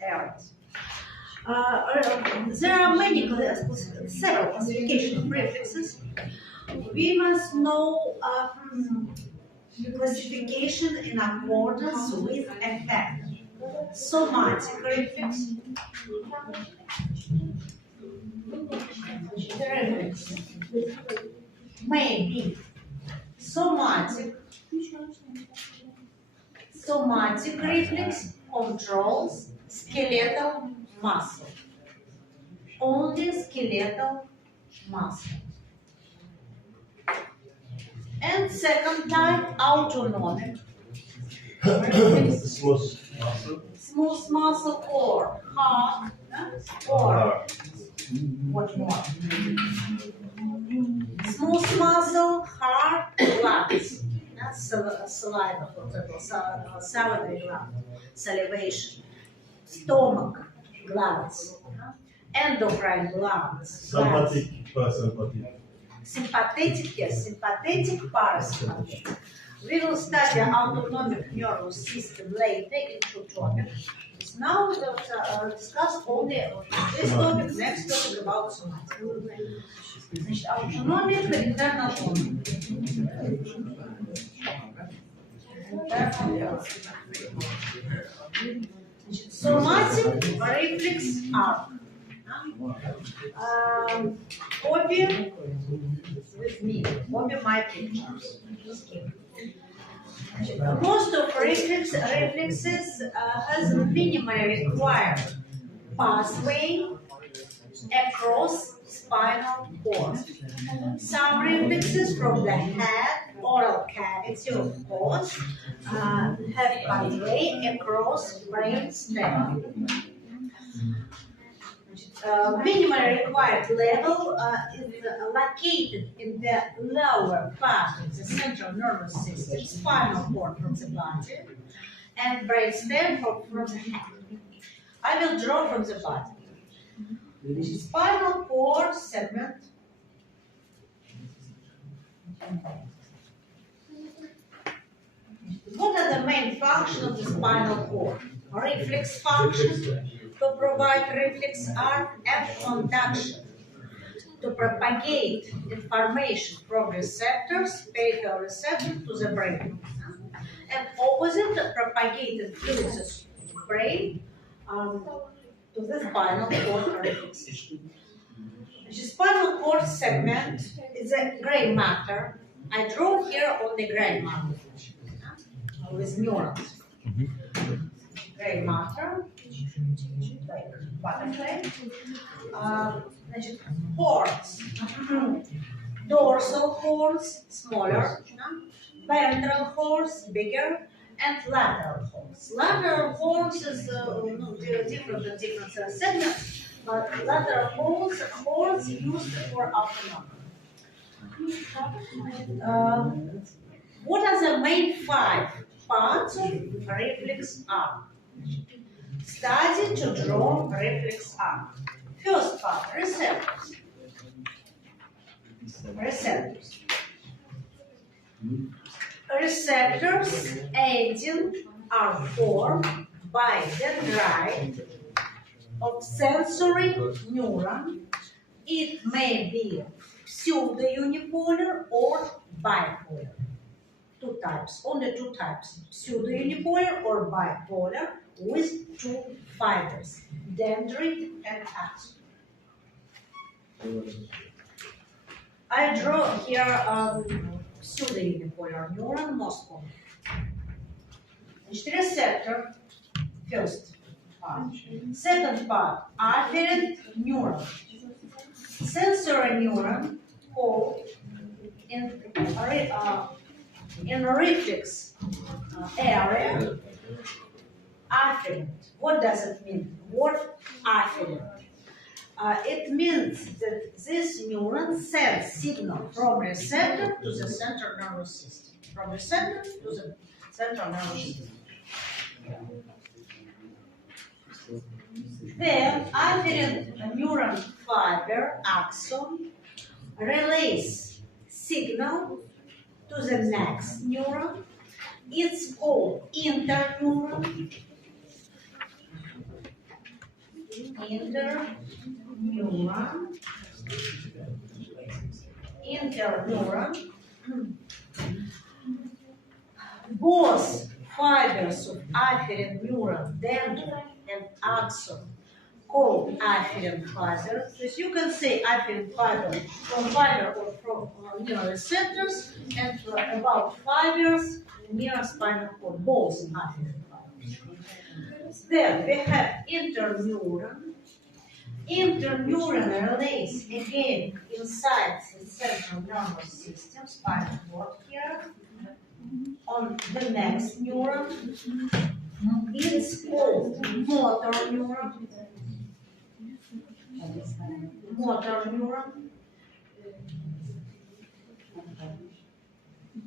areas. There are several classification of reflexes. We must know classification in accordance with effect. Somatic reflex. The reflex may be somatic reflex controls skeletal muscle. Only skeletal muscle. And second type, autonomic. Smooth muscle or hard or what more? Smooth muscle, hard glands. That's saliva, for example, salivary gland, salivation. Stomach glands, endocrine glands. Sympathetic, parasympathetic. Sympathetic, yes, sympathetic, parasympathetic. We will study autonomic nervous system later in two topics. Now we will discuss only this topic, next topic about somatic. Значит, autonomic internal organ. Somatic reflex arc. Copy with me, copy my pictures. Most of reflexes has minimally required pathway across spinal cord. Some reflexes from the head, oral cavity, of course, have pathway across brain stem. Minimally required level is located in the lower part of the central nervous system, spinal cord from the body, and brainstem from the head. I will draw from the body. Spinal cord segment. What are the main functions of the spinal cord? Reflex function, to provide reflex arc and conduction, to propagate information from receptors, peripheral receptors to the brain. And opposite, propagate influences to the brain to the spinal cord reflex. The spinal cord segment is a gray matter. I draw here on the gray matter with neurons. Gray matter, like butterfly. Horns. Dorsal horns, smaller. Ventral horns, bigger. And lateral horns. Lateral horns is different in different segments, but lateral horns used for autonomic. What are the main 5 parts of reflex arc? Study to draw reflex arc. First part, receptors. Receptors aiding are formed by dendrite of sensory neuron. It may be pseudo-unipolar or bipolar. 2 types, only 2 types, pseudo-unipolar or bipolar with 2 fibers, dendrite and axon. I draw here pseudo-unipolar neuron, most common. Receptor, first part. Second part, afferent neuron. Sensory neuron called in reflex area afferent. What does it mean? What afferent? It means that this neuron sends signal from receptor to the central nervous system. From receptor to the central nervous system. Then afferent neuron fiber axon relays signal to the next neuron. It's called interneuron. Interneuron. Both fibers of afferent neuron, dendron and axon, called afferent fibers. As you can say, afferent fiber from fiber or from neural receptors, and about fibers near spinal cord, both afferent fibers. Then we have interneuron. Interneuron relays again inside the central nervous system, spinal cord here. On the next neuron, it's called motor neuron. Motor neuron.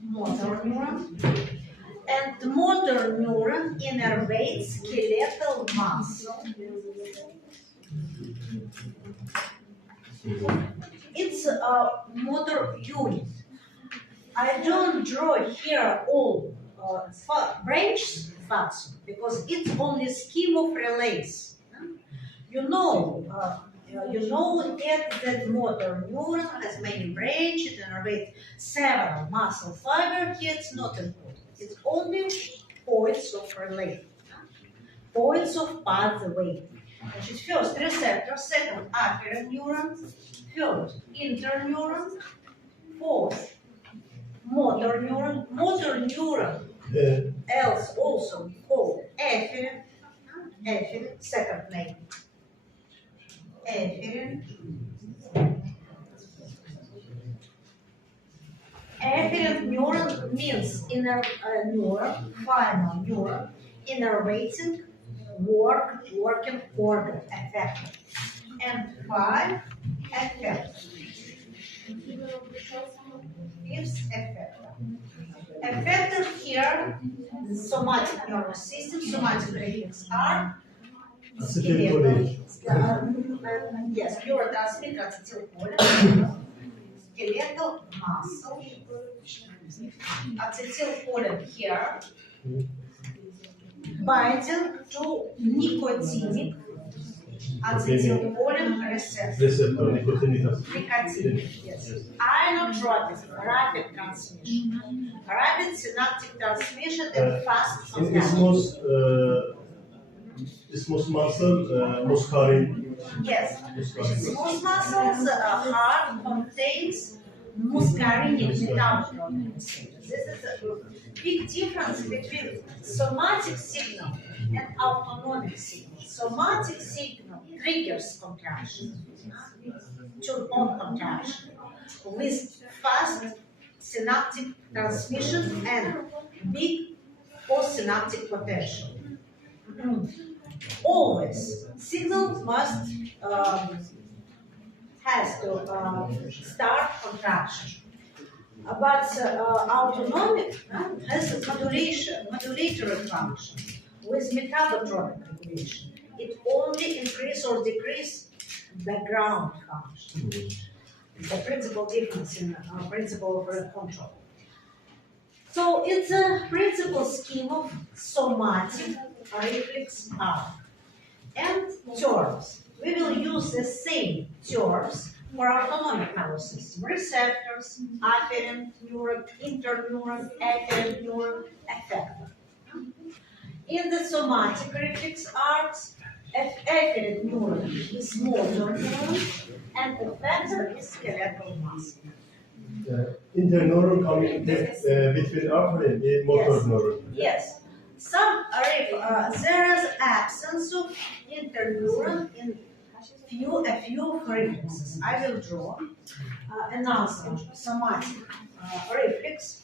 Motor neuron. And the motor neuron innervates skeletal muscle. It's a motor unit. I don't draw here all branch function because it's only scheme of relays. You know that motor neuron has many branches and innervates several muscle fibers. Here it's not important. It's only points of relay, points of pathway. First receptor, second afferent neuron, third interneuron, fourth motor neuron. Motor neuron, else also called afferent, second name. Afferent. Afferent neuron means inner neuron, final neuron, innervating working organ effector. And 5 effector. Gives effector. Effector here, somatic nervous system, somatic reflex arm, Acetylcholine. yes, neurotransmitter acetylcholine, skeletal muscle, acetylcholine here, binding to nicotinic acetylcholine receptor. Receptor, nicotinic acid. Nicotinic, yes. Inotropic, rapid transmission, rapid synaptic transmission, and fast transmission. Isthmus muscle, muscarine. Yes, smooth muscles heart contains muscarinic metabolic receptors. This is a big difference between somatic signal and autonomic signal. Somatic signal triggers contraction, turn on contraction, with fast synaptic transmission and big postsynaptic potential. Always, signal must has to start contraction. But autonomic has a modulatory function with metabotropic regulation. It only increase or decrease background function. The principal difference in principle of control. So it's a principal scheme of somatic reflex arm. And terms. We will use the same terms for autonomic nervous system. Receptors, afferent neuron, interneuron, afferent neuron, effector. In the somatic reflex arms, afferent neuron is motor neuron and effector is skeletal muscle. Interneuron communicates between afferent and motor neuron. Yes. There is absence of interneuron in a few reflexes. I will draw another somatic reflex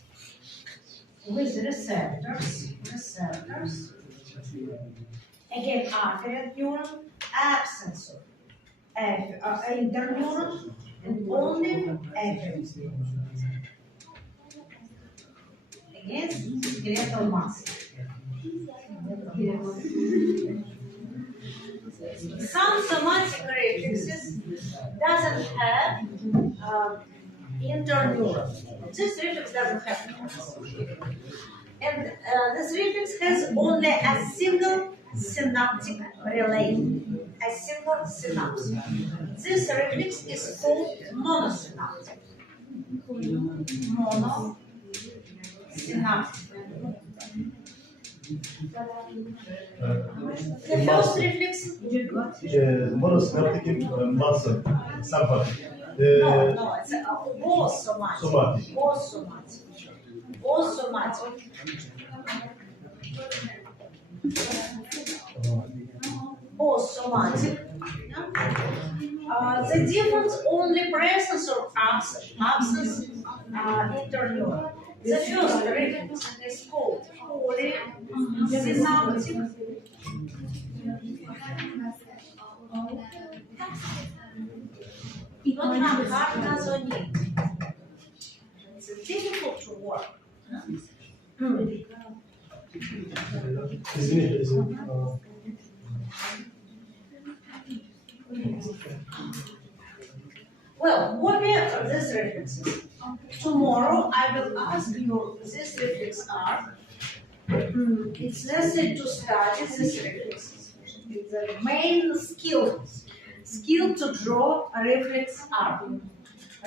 with receptors. Again, afferent neuron, absence of interneuron, and only afferent neuron. Again, skeletal muscle. Some somatic reflexes doesn't have interneuron. This reflex doesn't have interneuron. And this reflex has only a single synaptic relay, a single synapse. This reflex is called monosynaptic. Monosynaptic. The first reflex. Monosynaptic muscle, sympathetic. No, it's both somatic. Somatic. Both somatic. Both somatic. Both somatic. The difference only presence or absence interneural. The first reflex is called polysynaptic. Not have hard nasonetic. It's difficult to work. Well, what are these reflexes? Tomorrow I will ask you these reflexes are. It's necessary to study these reflexes. It's the main skill to draw a reflex arc.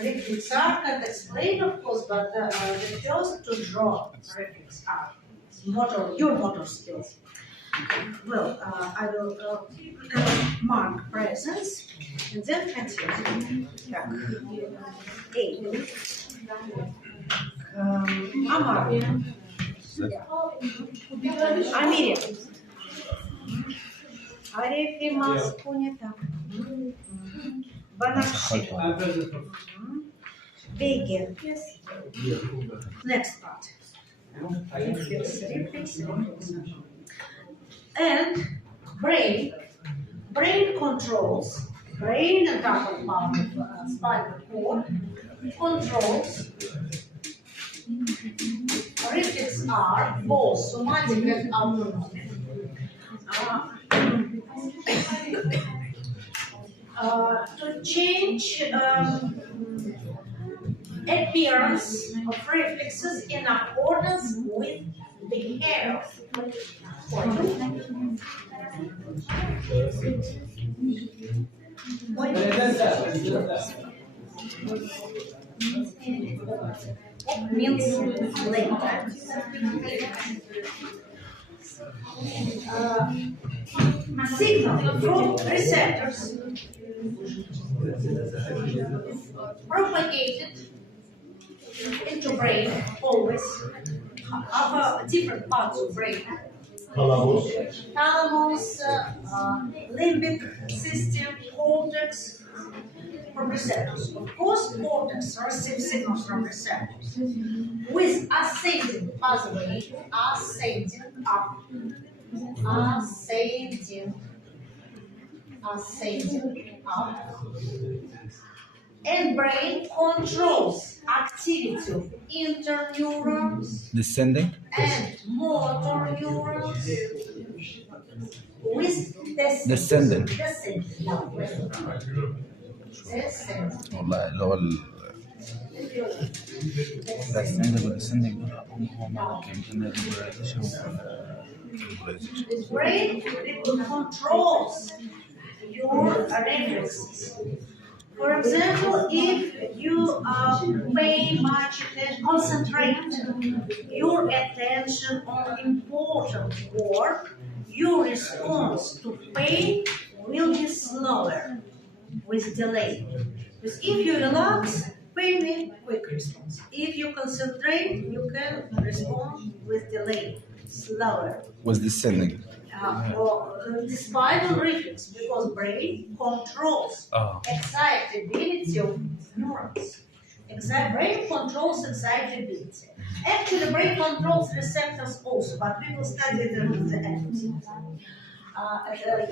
Reflex arc can explain, of course, but the first to draw reflex arc. Your motor skills. Well, I will mark presence and then continue. Так. Амар. Амире. Арефимас понята. Банакши. Веген. Next part. Reflex. And brain controls, brain and upper part of spinal cord controls reflex are both somatic and autonomic. To change appearance of reflexes in accordance with behavior. Means link. Signal from receptors propagated into brain always of different parts of brain. Thalamus, limbic system, cortex, from receptors. Of course, cortex receives signals from receptors with ascending pathway, ascending up, and brain controls activity of interneurons Descending? and motor neurons with Descending. والله اللي هو الاسcending والdescending دول هم كان The brain controls your reflexes. For example, if you pay much attention, concentrate your attention on important work, your response to pain will be slower with delay. Because if you relax, pain will quick response. If you concentrate, you can respond with delay, slower. was descending. The spinal reflex, because brain controls excitability of neurons. Brain controls excitability. Actually, brain controls receptors also, but we will study them in the end.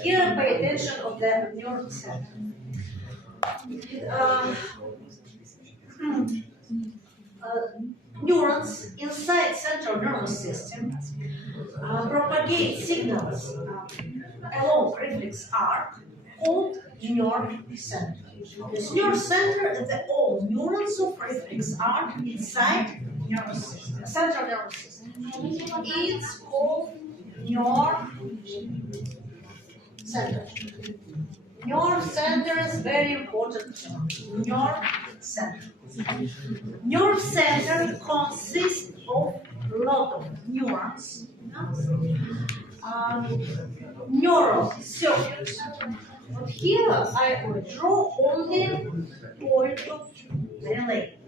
Here, pay attention of the neuron center. Neurons inside central nervous system propagate signals along reflex arc called nerve center. This nerve center is all neurons of reflex arc inside nervous system, central nervous system. It's called nerve center. Nerve center is very important term. Nerve center. Nerve center consists of a lot of neurons, neural circuits. But here I will draw only point of relay.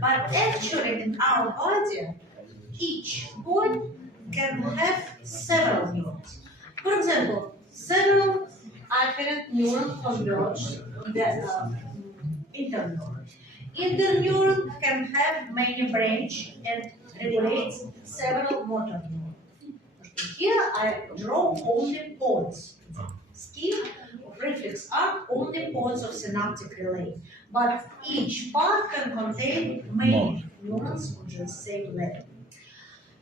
But actually in our body, each point can have several neurons. For example, several afferent neurons converge on the interneuron. Interneuron can have many branches and regulates several motor neurons. Here I draw only points. Scheme of reflex arc only points of synaptic relay, but each part can contain many neurons on the same level.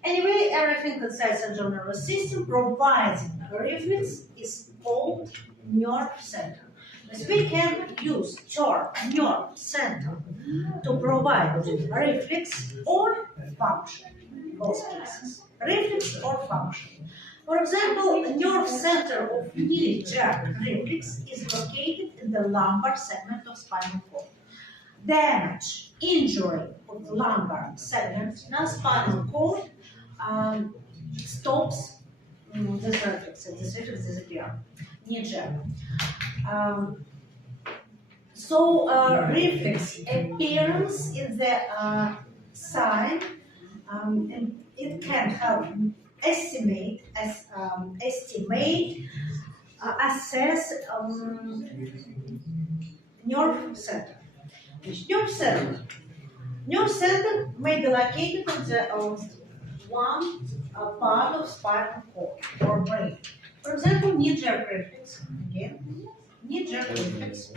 Anyway, everything inside central nervous system providing a reflex is called nerve center. As we can use term nerve center to provide reflex or function, both cases, reflex or function. For example, the nerve center of knee-jerk reflex is located in the lumbar segment of spinal cord. Damage, injury of the lumbar segment of spinal cord stops this reflex, and this reflex disappears. Knee-jerk. Reflex appearance in the sign, and it can help estimate, assess nerve center. Nerve center may be located on one part of spinal cord or brain. For example, knee-jerk reflex. Again, knee-jerk reflex.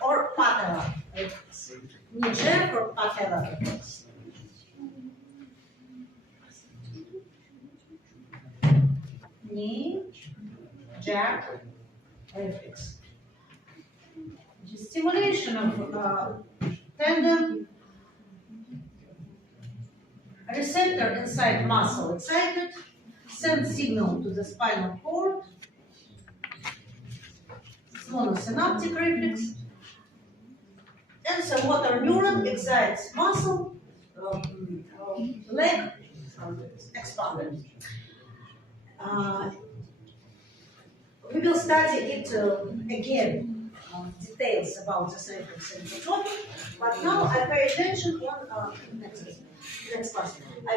Or patellar reflex. Knee-jerk or patellar reflex. Knee-jerk reflex. Stimulation of tendon receptor inside muscle excited, sends signal to the spinal cord, monosynaptic reflex, and the motor neuron excites muscle, leg expanded. We will study it again. Details about this reflex in the topic, but now I pay attention on next class. I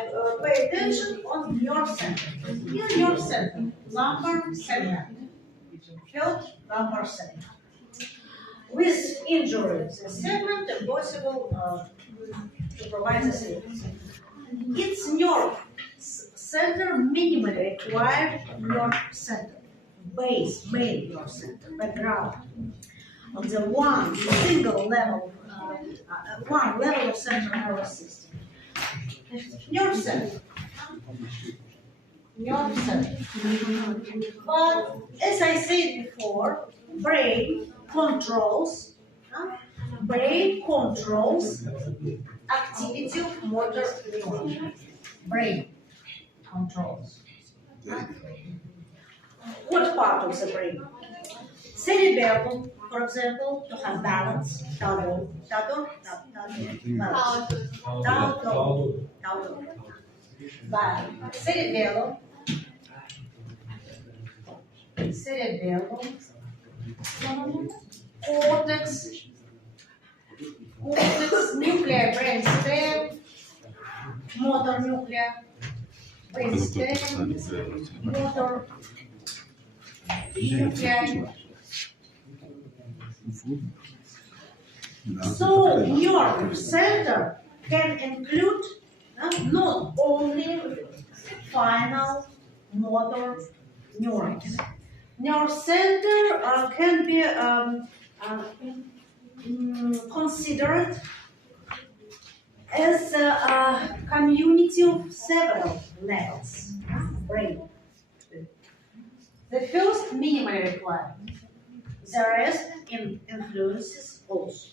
pay attention on nerve center. Here, nerve center, lumbar segment, third lumbar segment. With injury, the segment impossible to provide the service. Its nerve center minimally required nerve center, base main nerve center, background. On the one level of central nervous system. Nerve center. But as I said before, brain controls activity of motor neuron. Brain controls. What part of the brain? Cerebellum, for example, to have balance, cerebellum, cortex, nuclear brain stem, motor nuclear brain stem, motor nuclear. So nerve center can include not only final motor neurons. Nerve center can be considered as a community of several levels. Brain. The first minimally required. The rest influences also.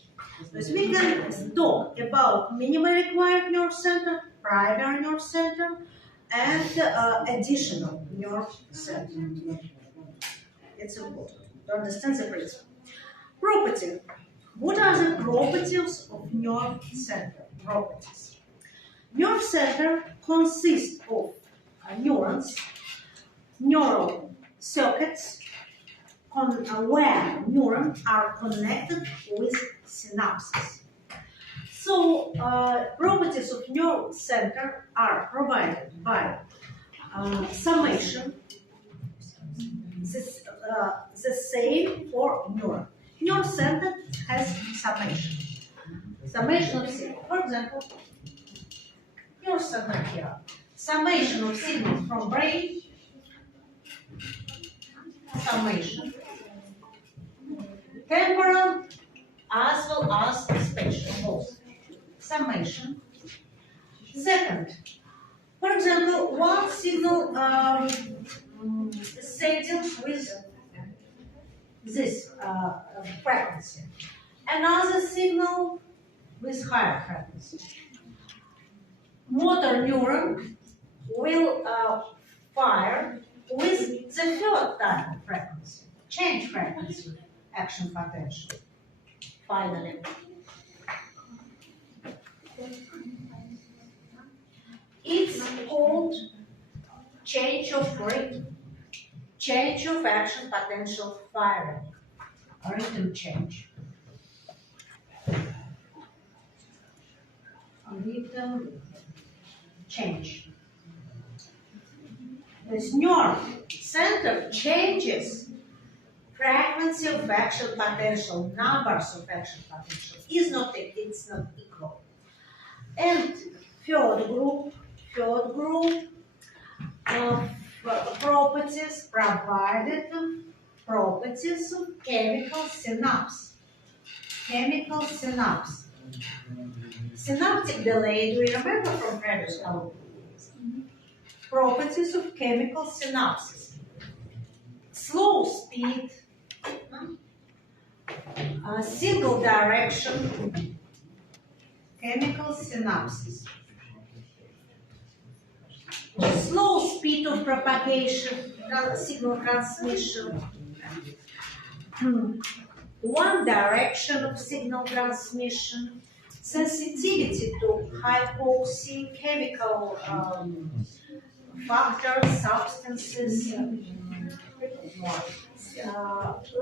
So we can talk about minimally required nerve center, primary nerve center, and additional nerve center. It's important to understand the principle. Property. What are the properties of nerve center? Properties. Nerve center consists of neurons, neural circuits, where neurons are connected with synapses. So, properties of nerve center are provided by summation, the same for neuron. Nerve center has summation. Summation of signals. For example, nerve center here. Summation of signals from brain. Summation. Temporal as well as spatial, both. Summation. Second, for example, one signal settings with this frequency, another signal with higher frequency. Motor neuron will fire with the third type of frequency, change frequency, action potential. Finally, it's called change of rhythm, change of action potential firing, rhythm change. Rhythm change. This nerve center changes frequency of action potential, numbers of action potential. It's not equal. And third group of properties provided, properties of chemical synapse. Chemical synapse. Synaptic delay, do you remember from previous class? Properties of chemical synapses. Slow speed, single direction, chemical synapses. Slow speed of propagation, signal transmission. One direction of signal transmission. Sensitivity to hypoxia, chemical factors, substances,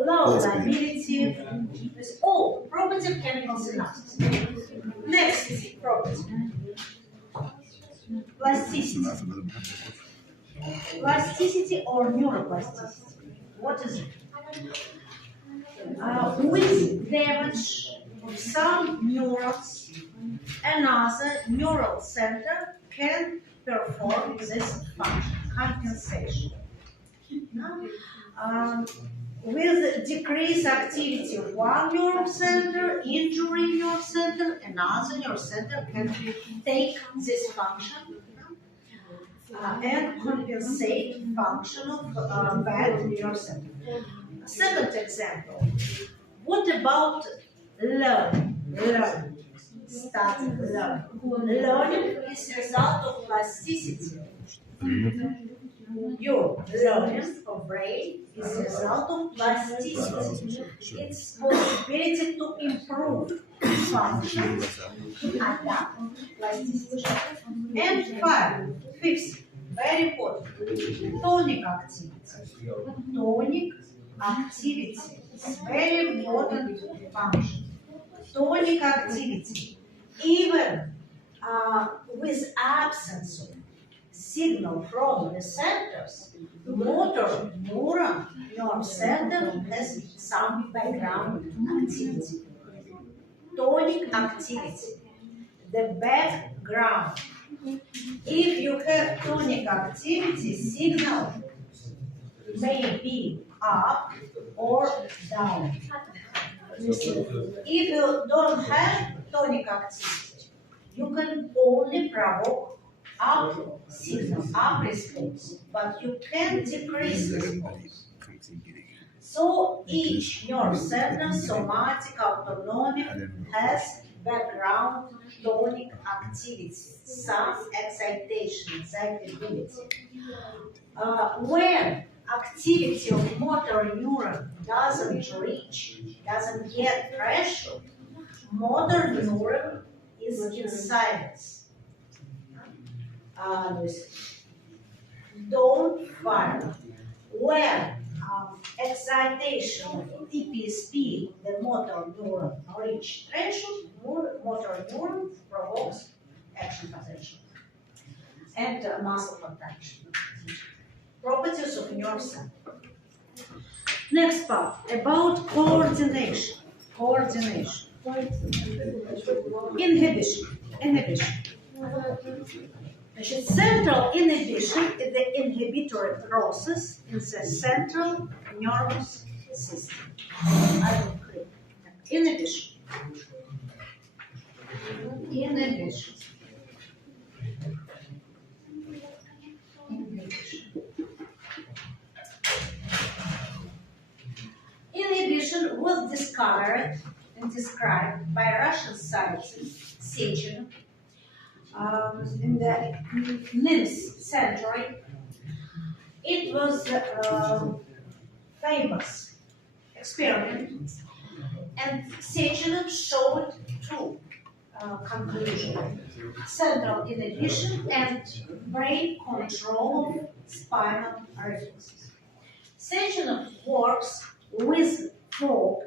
low lability, with all property of chemical synapses. Next is property. Plasticity. Plasticity or neuroplasticity. What is it? With damage of some neurons, another neural center can perform this function, compensation. With decreased activity of one neural center, injury neural center, another neural center can take this function and compensate function of bad neural center. Second example, what about learning? Starting learning. Learning is a result of plasticity. Your learning of brain is a result of plasticity. It's possibility to improve function, to adapt plasticity. And fifth, very important, tonic activity. Tonic activity is very important function. Tonic activity, even with absence of signal from the centers, motor neuron nerve center has some background activity. Tonic activity, the background. If you have tonic activity, signal may be up or down. If you don't have tonic activity, you can only provoke up signal, up response, but you can decrease response. So each nerve center, somatic, autonomic, has background tonic activity, some excitation, excitability. When activity of motor neuron doesn't get threshold, motor neuron is in silence. Don't fire. When excitation of TPSP, the motor neuron, reach threshold, motor neuron provokes action potential and muscle contraction. Properties of nerve cell. Next part, about coordination. Coordination. Inhibition. Central inhibition is the inhibitory process in the central nervous system. I will click. Inhibition. Inhibition was discovered and described by Russian scientist Sechenov in the 9th century. It was a famous experiment, and Sechenov showed two conclusions: central inhibition and brain control of spinal reflexes. Sechenov works with frog,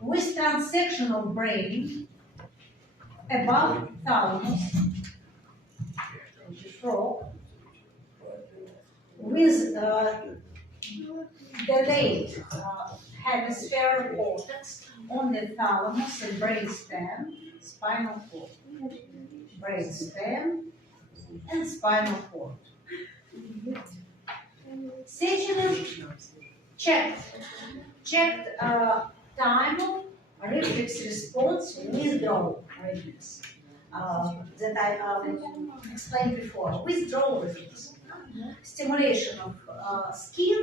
with transection of brain above thalamus, frog, with delayed hemispheric cortex on the thalamus and brainstem, spinal cord, brainstem and spinal cord. Sechenov checked time of reflex response, withdrawal reflex that I explained before. Withdrawal reflex, stimulation of skin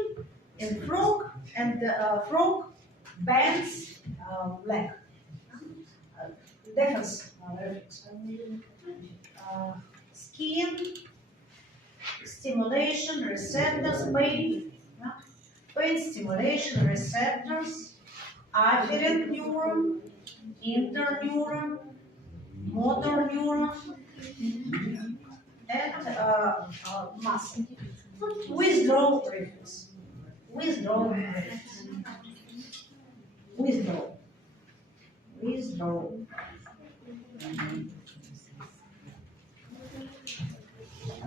in frog, and frog bends leg. Defense reflex. Skin stimulation receptors, pain stimulation receptors, afferent neuron, interneuron, motor neuron, and muscle. Withdrawal reflex. Withdrawal.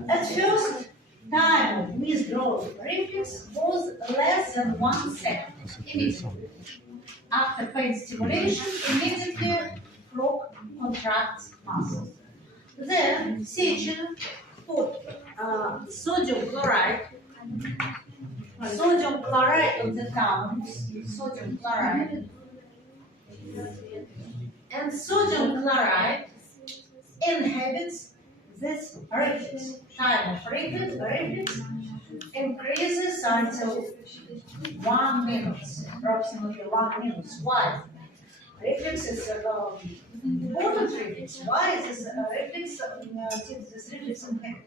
At first, time of withdrawal reflex was less than 1 second. Immediately. After pain stimulation, immediately frog contracts muscles. Then Sechenov put sodium chloride on the thalamus, and sodium chloride inhibits this reflex. Time of reflex increases until 1 minute, approximately 1 minute. Why? Reflex is important reflex. Why is this reflex inhibited?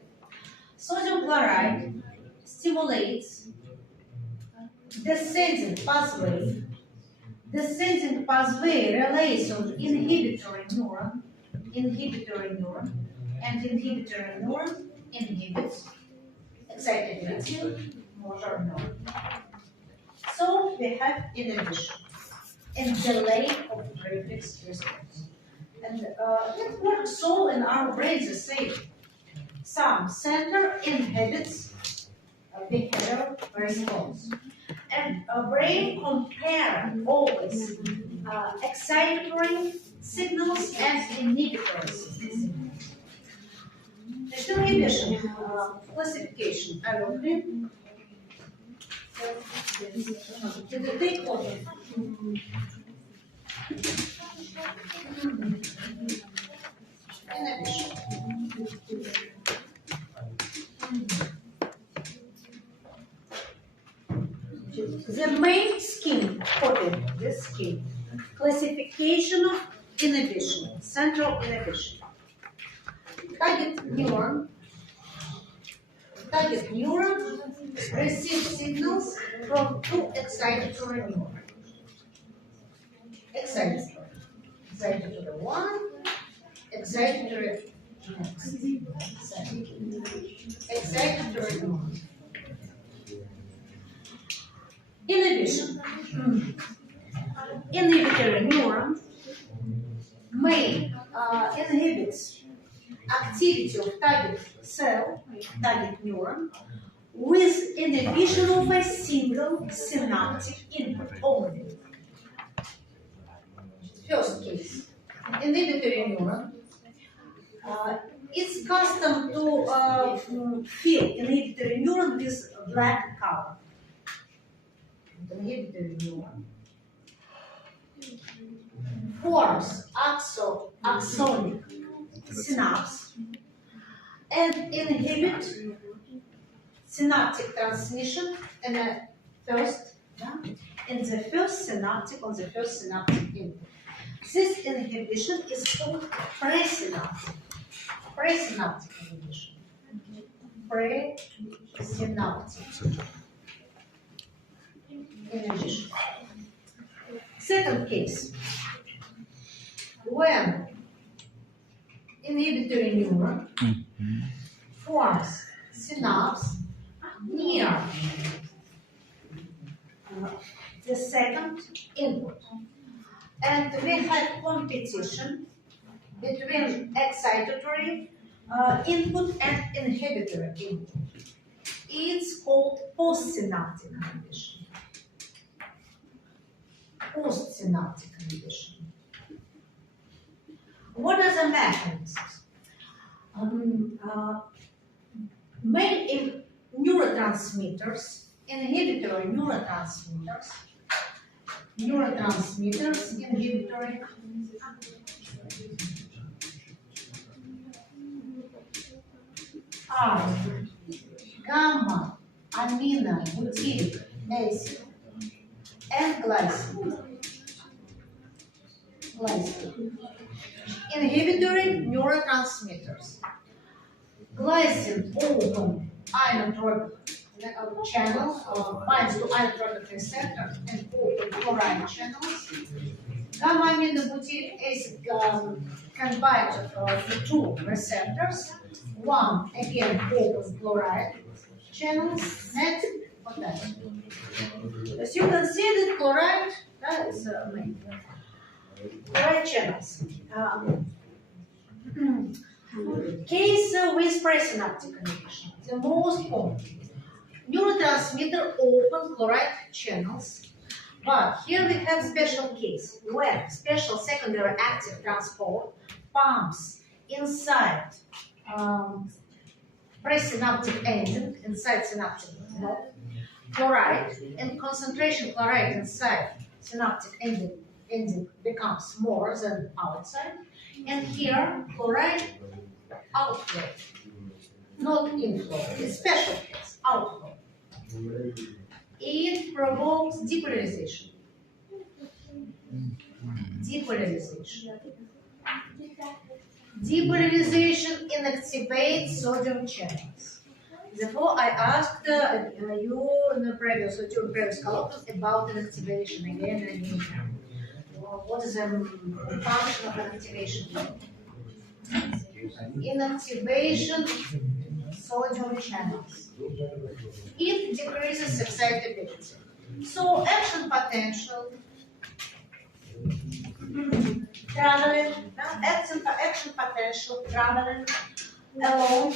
Sodium chloride stimulates descending pathway. Descending pathway relays on inhibitory neuron, and inhibitory neuron inhibits excitability motor neuron. So we have inhibition and delay of reflex response. And it works so in our brain the same. Some center inhibits behavioral response. And brain compare always excitatory signals and inhibitory signals. Inhibition classification. I will read. Did you take order? The main scheme, copy this scheme, classification of inhibition, central inhibition. Target neuron receives signals from two excitatory neurons. Excitatory 1, excitatory next. Excitatory neuron. Inhibition. Inhibitory neuron may inhibit activity of target cell, target neuron, with inhibition of a single synaptic input only. First case, inhibitory neuron. It's custom to fill inhibitory neuron with black color. Inhibitory neuron forms axonic synapse and inhibit synaptic transmission in the first synaptic input. This inhibition is called presynaptic inhibition. Inhibition. Second case, when inhibitory neuron forms synapse near the second input, and we have competition between excitatory input and inhibitory input. It's called postsynaptic inhibition. Postsynaptic inhibition. What are the mechanisms? Main neurotransmitters, inhibitory neurotransmitters, inhibitory are gamma aminobutyric acid and glycine. Inhibitory neurotransmitters. Glycine open inotropic channel binds to inotropic receptor and open chloride channels. Gamma aminobutyric acid can bind to two receptors. One again open chloride channels and potassium. As you can see, that chloride is chloride channels. Case with presynaptic inhibition, the most common. Neurotransmitter open chloride channels, but here we have special case where special secondary active transport pumps inside presynaptic ending, inside synaptic node, chloride, and concentration chloride inside synaptic ending becomes more than outside, and here chloride outflow, not inflow. It's special case, outflow. It provokes depolarization. Depolarization inactivates sodium channels. Therefore, I asked you in the previous colloquium about inactivation again and again. What is the function of inactivation? Inactivation sodium channels. It decreases excitability. So action potential traveling along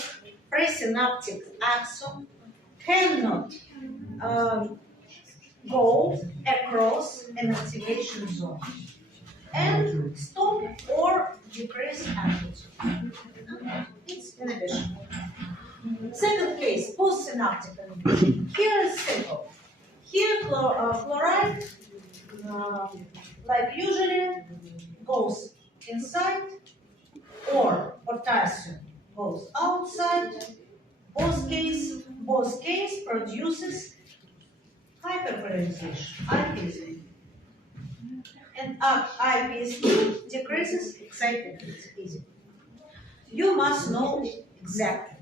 presynaptic axon cannot go across an activation zone and stop or decrease amplitude. It's inhibition. Second case, postsynaptic inhibition. Here is simple. Here chloride, like usually, goes inside, or potassium goes outside. Both case produces hyperpolarization, and IPSP decreases excitement. It's easy. You must know exactly.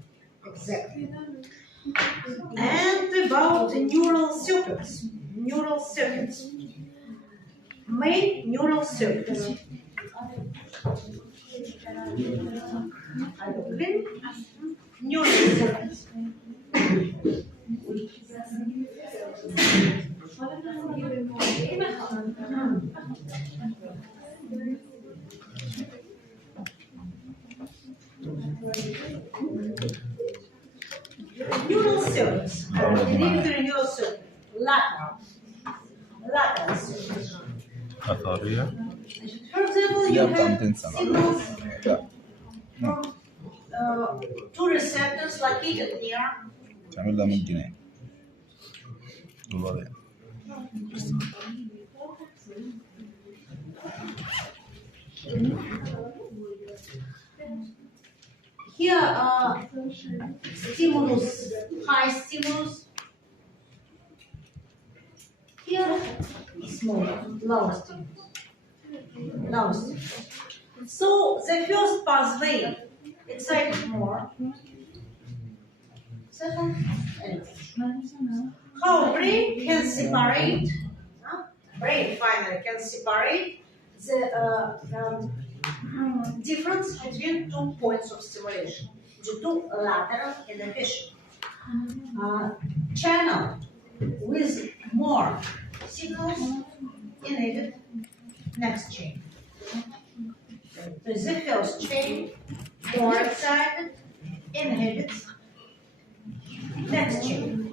And about the neural circuits. Main neural circuits. Neural circuits. Neural circuits. Inhibitory neural circuit. Lateral circuits. أثرية. For example, you have signals لا from two receptors located near. تعمل لها من جنيه والله. Here, stimulus, high stimulus. Here, small, low stimulus. So the first pathway excites more. Second, how brain can separate? Brain finally can separate the difference between 2 points of stimulation due to lateral inhibition. Channel with more signals inhibit next chain. So the first chain, more excited, inhibits next chain.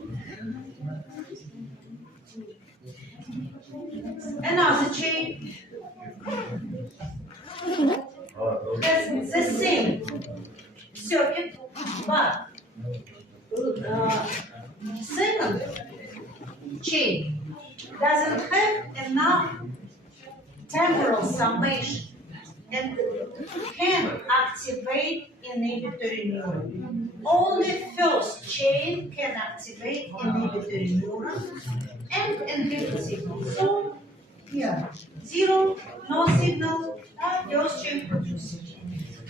Another chain has the same circuit, but second chain doesn't have enough temporal summation and can activate inhibitory neuron. Only first chain can activate inhibitory neuron and inhibit signal. So here, zero, no signal, first chain produces.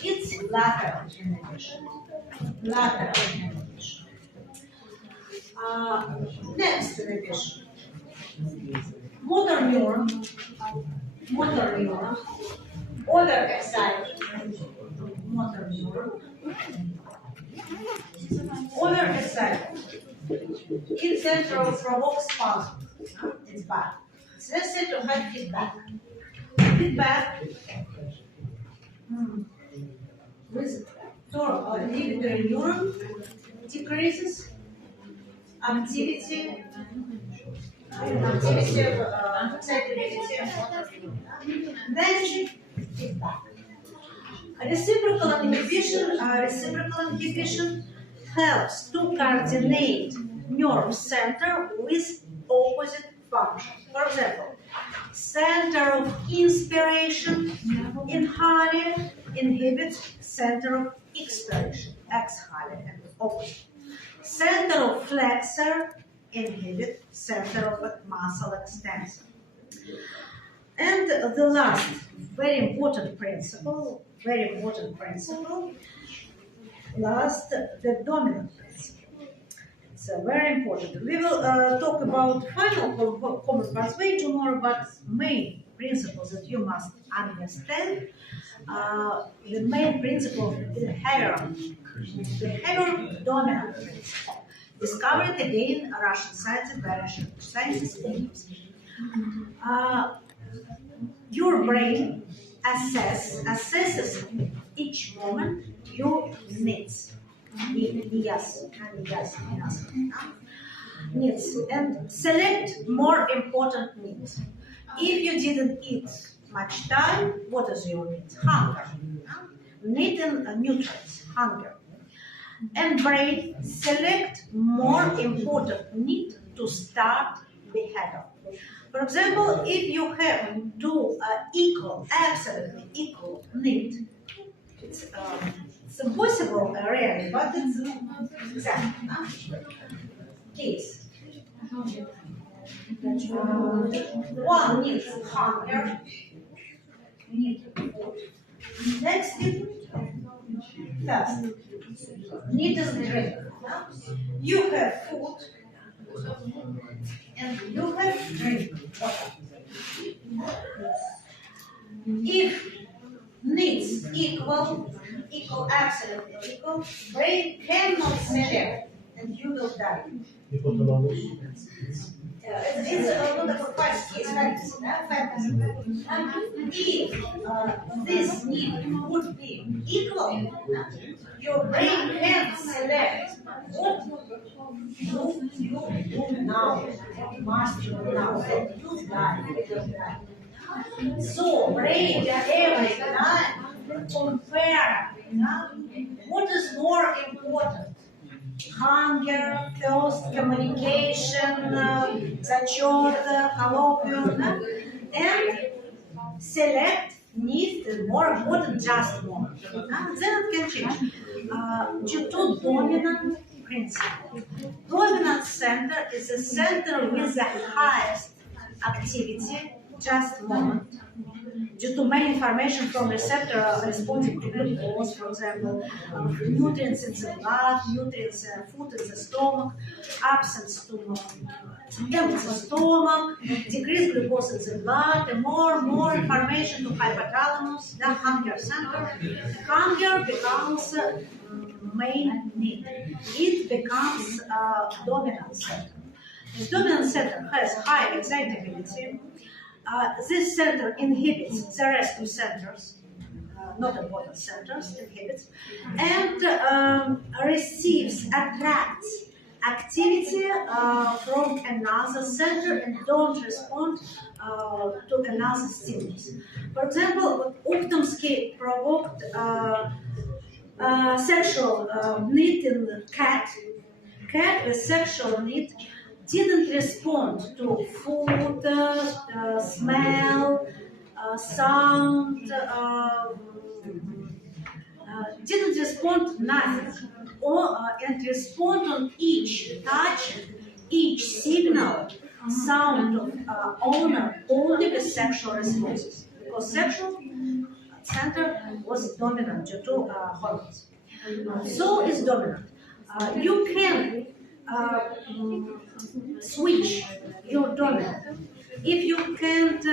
It's lateral inhibition. Next inhibition. Motor neuron, overexcited motor neuron, overexcited. In central provokes spasm. It's bad. It's necessary to have feedback. With inhibitory neuron decreases activity of excitability of motor neuron. Then feedback. Reciprocal inhibition helps to coordinate nerve center with opposite function. For example, center of inspiration in Harry inhibits center of expiration, exhale, and opposite. Center of flexor inhibits center of muscle extensor. And the last very important principle, last, the dominant principle. It's very important. We will talk about final common pathway tomorrow, but main principles that you must understand. The main principle of behavior dominant principle. Discovered again Russian scientist. Your brain assesses each moment your needs. Needs and select more important needs. If you didn't eat much time, what is your need? Hunger. Need and nutrients, hunger. And brain select more important need to start behavior. For example, if you have two absolutely equal need, it's impossible really, but it's exactly case. One needs hunger, need food. Next is thirst, need is drink. You have food and you have drink. If needs equal, absolutely equal, brain cannot select and you will die. It's quite fantasy. If this need would be equal, your brain can select what you do now, what must you do now, and you die. So brain every time compare what is more important. Hunger, thirst, communication, зачет, colloquium, and select need is more important, just more. Then it can change. Due to dominant principle. Dominant center is a center with the highest activity, just moment. Due to many information from receptor responding to glucose, for example, nutrients in the blood, nutrients, food in the stomach, absence to empty stomach, decreased glucose in the blood, and more information to hypothalamus, the hunger center. Hunger becomes main need. It becomes dominant center. This dominant center has high excitability. This center inhibits the rest of centers, not important centers, inhibits, and attracts activity from another center and don't respond to another stimulus. For example, Uktomsky provoked sexual need in cat. Cat with sexual need didn't respond to food, smell, sound, didn't respond nothing, and respond on each touch, each signal, sound of owner only with sexual responses, because sexual center was dominant due to hormones. So is dominant. You can switch your dominant. If you can't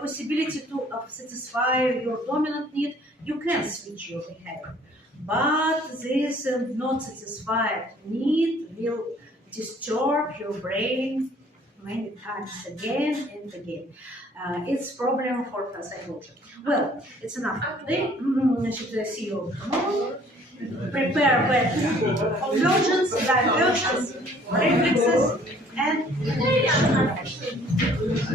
possibility to satisfy your dominant need, you can switch your behavior. But this not satisfied need will disturb your brain many times again and again. It's problem for psychology. Well, it's enough for today. Should see you tomorrow. Prepare better conversions, diversions, reflexes, and